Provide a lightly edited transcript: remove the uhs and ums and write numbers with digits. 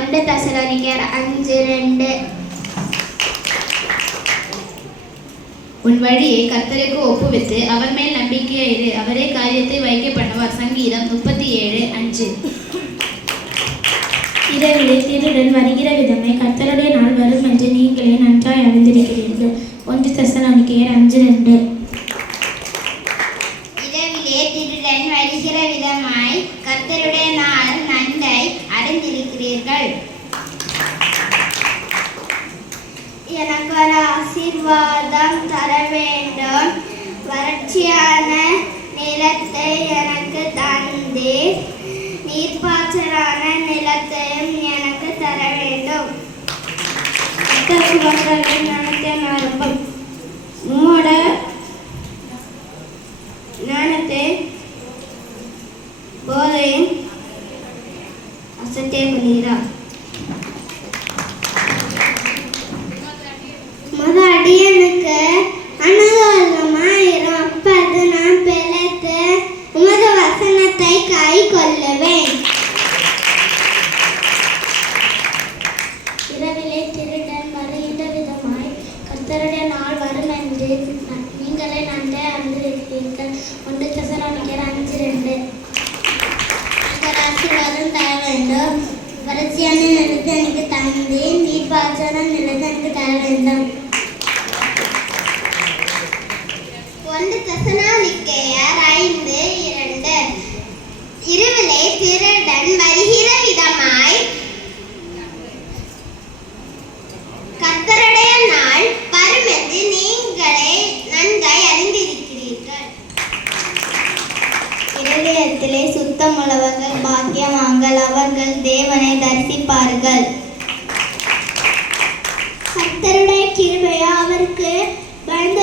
1 தெசலோனிக்கேயர் 5:2. உன் வழியை கர்த்தருக்கு ஒப்புவித்து அவர் மேல் நம்பிக்கையாயிரு, அவரே காரியத்தை வைக்க பண்ணுவார். சங்கீதம் 37:5. இரவிலே திருடன் வருகிற விதமே கர்த்தருடைய நாள் வரும் என்று நீங்களே நன்றாய் அறிந்திருக்கிறீர்கள். 1 தெசலோனிக்கேயர் 5:2. இரவிலே திருடன் வருகிற விதமாய் கர்த்தருடைய நாள் நன்றாய் அறிந்திருக்கிறீர்கள். எனக்கு ஒரு ஆசீர்வாதம் தர வேண்டும், வறட்சியான நிலத்தை எனக்கு தந்து நீர்ப்பாய்ச்சலான நிலத்தையும் எனக்கு தர வேண்டும். ஞானத்தை ஆரம்பம். உம்மோட ஞானத்தை போதையும் அசட்டே பண்ணீரா. அடியனுக்கு அனுகூலமாயிரும், அப்பது நான் பிழைத்து உமது வசனத்தை கை கொள்ளுவேன். இரவிலே திருடன் வருகின்ற விதமாய் கர்த்தருடைய நாள் வரும் என்று நீங்களே நன்றாய் அறிந்திருக்கிறீர்கள். 1 தெசலோனிக்கேயர் 5:2. ஆசீர்வாதம் தர வேண்டும், வறட்சியான நிலத்தை எனக்கு தந்து நீர்ப்பாய்ச்சலான நிலத்தை எனக்கு தர வேண்டும். 1 தெசலோனிக்கேயர் 5:2. இரவிலே திருடன் வருகிற விதமாய் கர்த்தருடைய நாள் வரும் என்று நீங்களே நன்காய் அறிந்திருக்கிறீர்கள். இருதயத்திலே சுத்தமுள்ளவர்கள் பாக்கியவான்கள், அவர்கள் தேவனை தரிசிப்பார்கள். கர்த்தருடைய கிருபையோ அவருக்கு பயந்த